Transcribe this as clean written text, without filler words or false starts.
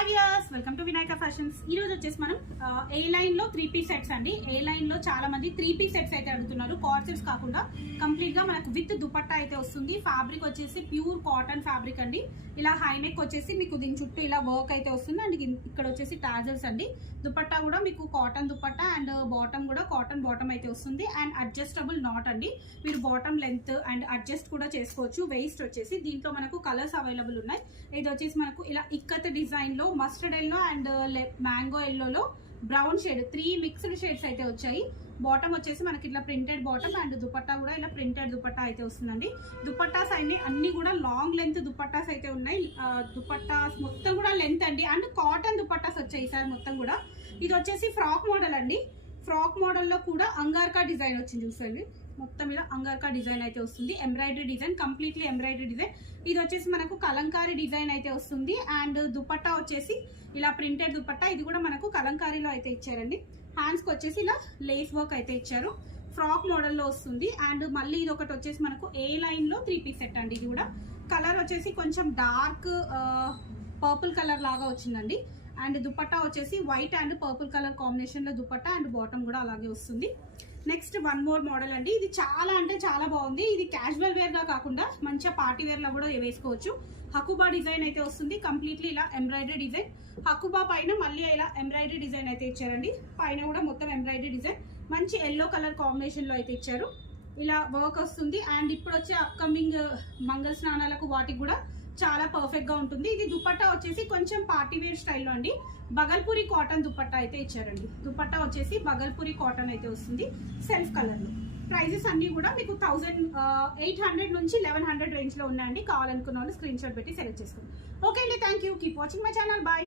Hi viewers, welcome to Vinayaka fashions. ఈ రోజు వచ్చేసి మనం ఏ లైన్ లో 3 పీస్ సెట్స్ అండి. ఏ లైన్ లో చాలా మంది 3 పీస్ సెట్స్ అయితే అడుగుతున్నారు. కార్డ్ సెట్స్ కాకుండా కంప్లీట్ గా మనకు విత్ దుపట్టా అయితే వస్తుంది. ఫ్యాబ్రిక్ వచ్చేసి ప్యూర్ కాటన్ ఫ్యాబ్రిక్ అండి. ఇలా హైనెక్ వచ్చేసి మీకు దీని చుట్టూ ఇలా వర్క్ అయితే వస్తుంది అండ్ ఇక్కడ వచ్చేసి టాజల్స్ అండి. దుపట్టా కూడా మీకు కాటన్ దుపట్టా అండ్ బాటమ్ కూడా కాటన్ బాటమ్ అయితే వస్తుంది అండ్ అడ్జస్టబుల్ నాట్ అండి. మీరు బాటమ్ లెంత్ అండ్ అడ్జస్ట్ కూడా చేసుకోవచ్చు. వేస్ట్ వచ్చేసి దీంట్లో మనకు కలర్స్ అవైలబుల్ ఉన్నాయి. ఇది వచ్చేసి మనకు ఇలా ఇక్కత్ డిజైన్ లో మస్టర్డ్ ఎల్లో అండ్ మ్యాంగో ఎల్లోలో బ్రౌన్ షేడ్ 3 మిక్స్డ్ షేడ్స్ అయితే వచ్చాయి. బాటమ్ వచ్చేసి మనకి ఇట్లా ప్రింటెడ్ బాటమ్ అండ్ దుపట్టా కూడా ఇలా ప్రింటెడ్ దుపట్టా అయితే వస్తుందండి. దుపట్టాస్ అన్ని కూడా లాంగ్ లెంత్ దుపట్టాస్ అయితే ఉన్నాయి. దుపట్టాస్ మొత్తం కూడా లెంత్ అండి అండ్ కాటన్ దుపట్టాస్ వచ్చాయి సార్ మొత్తం కూడా. ఇది వచ్చేసి ఫ్రాక్ మోడల్ అండి. ఫ్రాక్ మోడల్లో కూడా అంగార్కా డిజైన్ వచ్చింది చూసండి. మొత్తం ఇలా అంగార్కా డిజైన్ అయితే వస్తుంది. Embroidery design, completely embroidery design. ఇది వచ్చేసి మనకు కలంకారీ డిజైన్ అయితే వస్తుంది అండ్ దుపట్టా వచ్చేసి ఇలా ప్రింటెడ్ దుపట్టా. ఇది కూడా మనకు కలంకారీలో అయితే ఇచ్చారండి. హ్యాండ్స్ కి వచ్చేసి ఇలా లేస్ వర్క్ అయితే ఇచ్చారు. ఫ్రాక్ మోడల్లో వస్తుంది అండ్ మళ్ళీ ఇది ఒకటి వచ్చేసి మనకు ఏ లైన్ లో 3 పీస్ సెట్ అండి. ఇది కూడా కలర్ వచ్చేసి కొంచెం డార్క్ పర్పుల్ కలర్ లాగా వచ్చిందండి అండ్ దుపట్టా వచ్చేసి white and purple colour combination లో దుపట్టా అండ్ బాటమ్ కూడా అలాగే వస్తుంది. నెక్స్ట్ వన్ మోర్ మోడల్ అండి. ఇది చాలా అంటే చాలా బాగుంది. ఇది క్యాజువల్ వేర్ గా కాకుండా మంచిగా పార్టీ వేర్ లో కూడా వేసుకోవచ్చు. హకుబా డిజైన్ అయితే వస్తుంది. కంప్లీట్లీ ఇలా ఎంబ్రాయిడరీ డిజైన్. హకుబా పైన మళ్ళీ ఇలా ఎంబ్రాయిడరీ డిజైన్ అయితే ఇచ్చారండి. పైన కూడా మొత్తం ఎంబ్రాయిడరీ డిజైన్. మంచి ఎల్లో కలర్ కాంబినేషన్ లో అయితే ఇచ్చారు. ఇలా వర్క్ వస్తుంది అండ్ ఇప్పుడు వచ్చే అప్కమింగ్ మంగళ స్నానాలకు వాటికి కూడా చాలా పర్ఫెక్ట్ గా ఉంటుంది. ఇది దుపట్టా వచ్చేసి కొంచెం పార్టీ వేర్ స్టైల్లో అండి. బగల్పూరి కాటన్ దుపట్టా అయితే ఇచ్చారండి. దుపట్టా వచ్చేసి బగల్పూరి కాటన్ అయితే వస్తుంది సెల్ఫ్ కలర్ లో. ప్రైజెస్ అన్ని కూడా మీకు 1800 నుంచి 1100 రేంజ్ లో ఉన్నాయండి. కావాలనుకున్న వాళ్ళు స్క్రీన్ షాట్ పెట్టి సెలెక్ట్ చేసుకోండి. ఓకే అండి, thank you. Keep watching my channel. Bye.